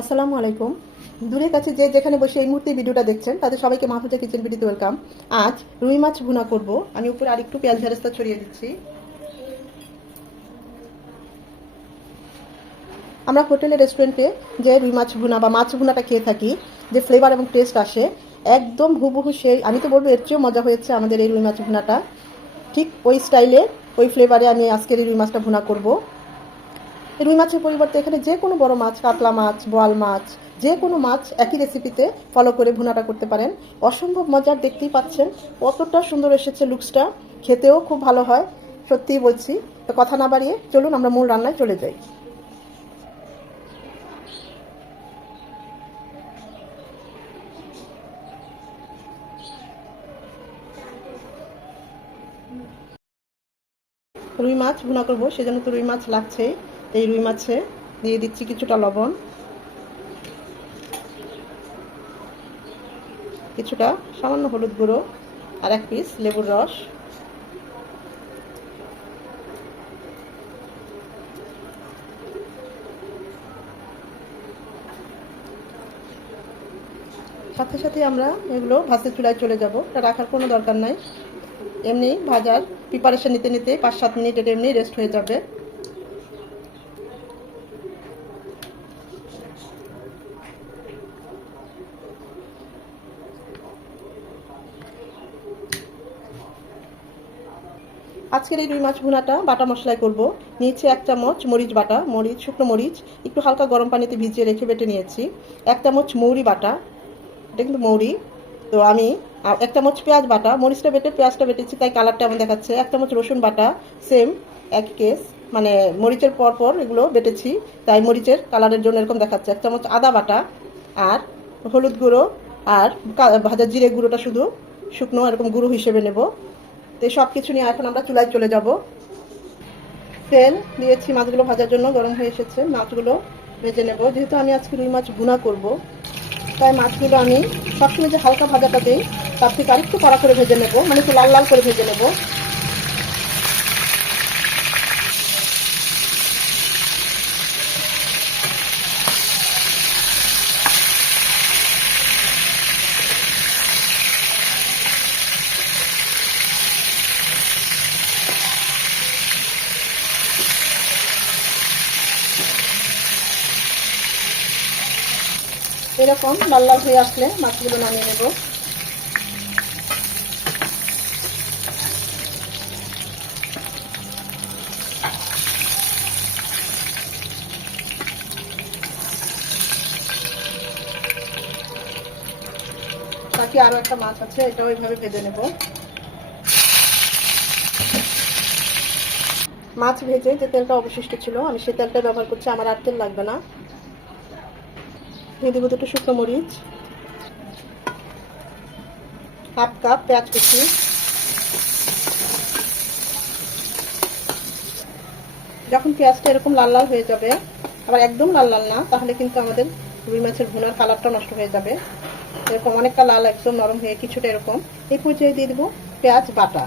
আসসালামু আলাইকুম। দূরের কাছে যে যেখানে বসে এই মুহূর্তে ভিডিওটা দেখছেন তাদের সবাইকে মাহফুজা কিচেন ভিডিওতে ওয়েলকাম। আজ রুই মাছ ভুনা করব। আমি উপরে আরেকটু পেঁয়াজ বেরেস্তা ছড়িয়ে দিচ্ছি। আমরা হোটেলে রেস্টুরেন্টে যে রুই মাছ ভুনা বা মাছ ভুনাটা খেয়ে থাকি, যে ফ্লেভার এবং টেস্ট আসে, একদম হুবহু সেই, আমি তো বলবো এর চেয়েও মজা হয়েছে আমাদের এই রুই মাছ ভুনাটা। ঠিক ওই স্টাইলে, ওই ফ্লেভারে আমি আজকের এই রুই মাছটা ভুনা করব। রুই মাছের পরিবর্তে এখানে যে কোনো বড় মাছ, কাতলা মাছ, বোয়াল মাছ, যে কোনো মাছ একই রেসিপিতে ফলো করে ভুনাটা করতে পারেন। অসম্ভব মজার, দেখতেই পাচ্ছেন কতটা সুন্দর এসেছে লুকসটা, খেতেও খুব ভালো হয়, সত্যিই বলছি। তো কথা না বাড়িয়ে চলুন আমরা মূল রান্নায় চলে যাই। রুই মাছ ভুনা করবো, সেজন্য তো রুই মাছ লাগছেই। এই রুই মাছে দিয়ে দিচ্ছি কিছুটা লবণ, কিছুটা সামান্য হলুদ গুঁড়ো, আর এক পিস লেবুর রস, সাথে সাথে আমরা এগুলো ভাতের চুলায় চলে যাব। এটা রাখার কোনো দরকার নাই, এমনি ভাজার প্রিপারেশন নিতে নিতে 5-7 মিনিট এটা এমনি রেস্ট হয়ে যাবে। আজকের এই রুই মাছ ভুনাটা বাটা মশলায় করব। নিয়েছি 1 চামচ মরিচ বাটা, শুকনো মরিচ একটু হালকা গরম পানিতে ভিজিয়ে রেখে বেটে নিয়েছি। 1 চামচ মৌরি বাটা, এটা কিন্তু মৌরি। তো আমি 1 চামচ পেঁয়াজ বাটা, মরিচটা বেটে পেঁয়াজটা বেটেছি তাই কালারটা এমন দেখাচ্ছে। 1 চামচ রসুন বাটা, সেম এক কেস, মানে মরিচের পর পর এগুলো বেটেছি তাই মরিচের কালারের জন্য এরকম দেখাচ্ছে। 1 চামচ আদা বাটা, আর হলুদ গুঁড়ো, আর ভাজা জিরে গুঁড়োটা শুধু শুকনো এরকম গুঁড়ো হিসেবে নেব। তো সব কিছু নিয়ে এখন আমরা চুলায় চলে যাব। তেল দিয়েছি মাছগুলো ভাজার জন্য, গরম হয়ে এসেছে। মাছগুলো ভেজে নেব। যেহেতু আমি আজকে রুই মাছ ভুনা করব, তাই মাছগুলো আমি সবসময় যে হালকা ভাজাটা দিই তার থেকে আরেকটু কড়া করে ভেজে নেব, মানে একটু লাল লাল করে ভেজে নেব। এরকম লাল লাল হয়ে আসলে মাছগুলো নামিয়ে নেব। বাকি আরও একটা মাছ আছে, এটাও এইভাবে ভেজে নেব। মাছ ভেজে যে তেলটা অবশিষ্ট ছিল আমি সেই তেলটা ব্যবহার করছি, আমার আর তেল লাগবে না। দিয়ে দেবো 2টো শুকনো মরিচ, 1/2 কাপ পেঁয়াজ কুচি, যখন পেঁয়াজটা এরকম লাল লাল হয়ে যাবে, আবার একদম লাল লাল না, তাহলে কিন্তু আমাদের রুই মাছের ভুনার কালারটা নষ্ট হয়ে যাবে। এরকম অনেকটা লাল, একদম নরম হয়ে কিছুটা এরকম, এই পর্যায়ে দিয়ে দেবো পেঁয়াজ বাটা।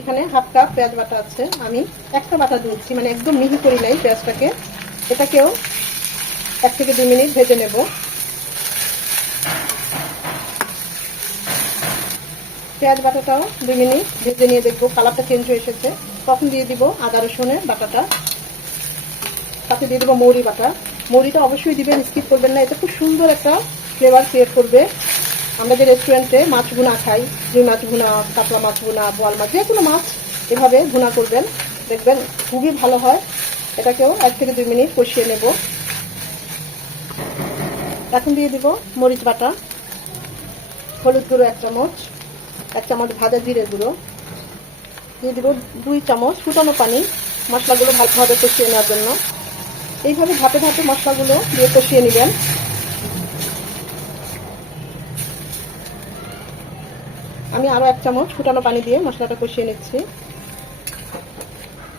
এখানে 1/2 কাপ পেঁয়াজ বাটা আছে, আমি একটা বাটা দিচ্ছি, মানে একদম মিহি করি নাই পেঁয়াজটাকে। এটাকেও 1 থেকে 2 মিনিট ভেজে নেব। পেঁয়াজ বাটাটাও 2 মিনিট ভেজে নিয়ে দেখবো কালারটা চেঞ্জ হয়ে এসেছে, তখন দিয়ে দিব আদা রসুনের বাটাটা, সাথে দিয়ে দেবো মৌরি বাটা। মৌরিটা অবশ্যই দিবেন, স্কিপ করবেন না, এটা খুব সুন্দর একটা ফ্লেভার ক্রিয়েট করবে। আমরা যে রেস্টুরেন্টে মাছ ভুনা খাই, রুই মাছ ভুনা, কাতলা মাছ ভুনা, বোয়াল মাছ, যে কোনো মাছ এভাবে ভুনা করবেন, দেখবেন খুবই ভালো হয়। এটাকেও 1 থেকে 2 মিনিট কষিয়ে নেব। এখন দিয়ে দিব মরিচ বাটা, হলুদ গুঁড়ো 1 চামচ, 1 চামচ ভাজা জিরে গুঁড়ো, দিয়ে দিব 2 চামচ ফুটানো পানি, মশলাগুলো ভালোভাবে কষিয়ে নেওয়ার জন্য। এইভাবে ধাপে ধাপে মশলাগুলো দিয়ে কষিয়ে নেবেন। আমি আরও 1 চামচ ফুটানো পানি দিয়ে মশলাটা কষিয়ে নিচ্ছি।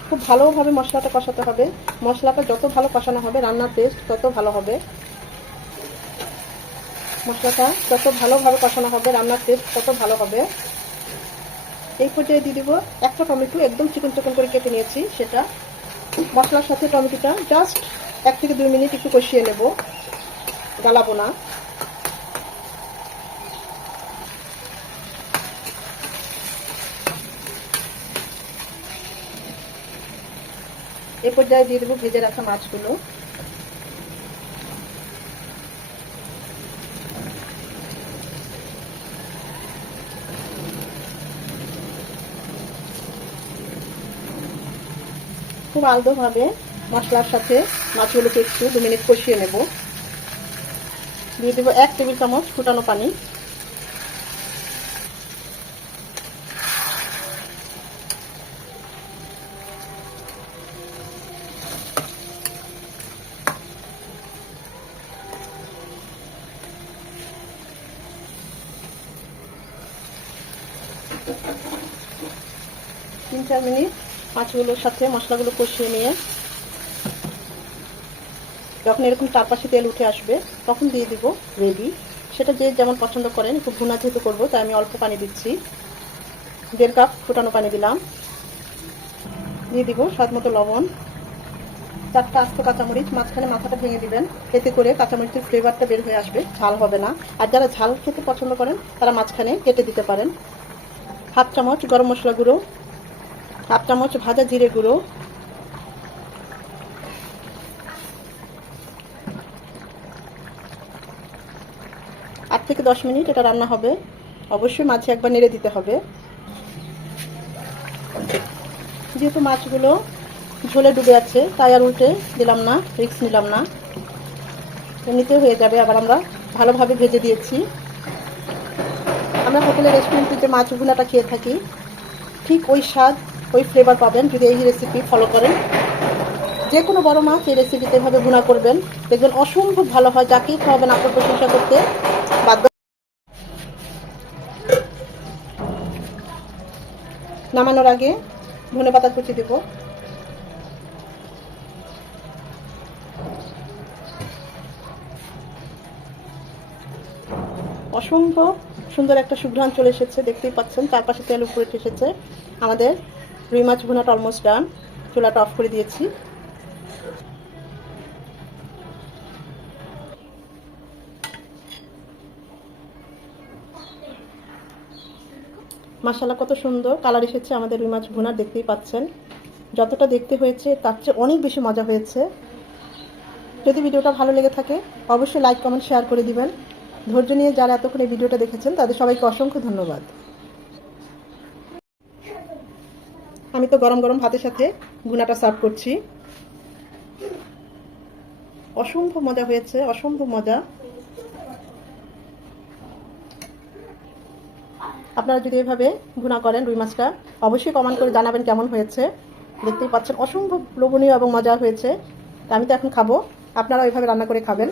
খুব ভালোভাবে মশলাটা কষাতে হবে। মশলাটা যত ভালো কষানো হবে রান্নার টেস্ট তত ভালো হবে। মশলাটা যত ভালোভাবে কষানো হবে রান্নার টেস্ট তত ভালো হবে। এই পর্যায়ে দিয়ে দিব একটা টমেটো, একদম চিকন চিকন করে কেটে নিয়েছি, সেটা মশলার সাথে টমেটোটা জাস্ট 1 থেকে 2 মিনিট একটু কষিয়ে নেব। গালাবো না। এ পর্যায়ে দিয়ে দেবো ভেজে রাখা মাছগুলো। খুব আলতোভাবে মশলার সাথে মাছগুলোকে একটু 2 মিনিট কষিয়ে নেব। দিয়ে দেবো 1 টেবিল চামচ ফুটানো পানি। তিন চার মিনিট মাছগুলোর সাথে মশলাগুলো কষিয়ে নিয়ে যখন এরকম চারপাশে তেল উঠে আসবে তখন দিয়ে দিব গ্রেভি। সেটা যে যেমন পছন্দ করেন, একটু ভুনা যেহেতু করবো তাই আমি অল্প পানি দিচ্ছি। 1.5 কাপ ফুটানো পানি দিলাম। দিয়ে দিব স্বাদ মতো লবণ। 4টা আস্ত কাঁচামরিচ মাঝখানে মাথাটা ভেঙে দিবেন, এতে করে কাঁচামরিচের ফ্লেভারটা বের হয়ে আসবে, ঝাল হবে না। আর যারা ঝাল খেতে পছন্দ করেন তারা মাঝখানে কেটে দিতে পারেন। 1/2 চামচ গরম মশলা গুঁড়ো, 1/2 চামচ ভাজা জিরে গুঁড়ো, 8 থেকে 10 মিনিট এটা রান্না হবে। অবশ্যই মাছে একবার নেড়ে দিতে হবে। যেহেতু মাছগুলো ঝোলে ডুবে আছে তাই আর উল্টে দিলাম না, রিস্ক নিলাম না, এমনিতে হয়ে যাবে। আবার আমরা ভালোভাবে ভেজে দিয়েছি। আমরা হোটেলের রেস্টুরেন্টে যে মাছ ভুনাটা খেয়ে থাকি ঠিক ওই স্বাদ, ওই ফ্লেভার পাবেন যদি এই রেসিপি ফলো করেন। যে কোনো বড় মাছ এই রেসিপিতে এভাবে ভুনা করবেন, দেখবেন অসম্ভব ভালো হয়। যাকেই খাওয়াবেন আপনার প্রশংসা করতে বাধ্য। নামানোর আগে ধনেপাতা কুচি দেব। অসম্ভব সুন্দর একটা সুঘ্রাণ চলে এসেছে, দেখতেই পাচ্ছেন চারপাশে তেল উপরে এসেছে। আমাদের রুই মাছ ভুনাটা অলমোস্ট ডান। চুলাটা অফ করে দিয়েছি। মাশাআল্লাহ কত সুন্দর কালার এসেছে আমাদের রুই মাছ ভুনার, দেখতেই পাচ্ছেন। যতটা দেখতে হয়েছে তার চেয়ে অনেক বেশি মজা হয়েছে। যদি ভিডিওটা ভালো লেগে থাকে অবশ্যই লাইক কমেন্ট শেয়ার করে দিবেন। ধৈর্য নিয়ে যারা এতক্ষণ এই ভিডিওটা দেখেছেন তাদের সবাইকে অসংখ্য ধন্যবাদ। আমি তো গরম গরম ভাতের সাথে ভুনাটা সার্ভ করছি। অসম্ভব মজা হয়েছে, অসম্ভব মজা। আপনারা যদি এভাবে ভুনা করেন রুই মাছটা অবশ্যই কমেন্ট করে জানাবেন কেমন হয়েছে। দেখতেই পাচ্ছেন অসম্ভব লোভনীয় এবং মজা হয়েছে। আমি তো এখন খাবো, আপনারা এইভাবে রান্না করে খাবেন।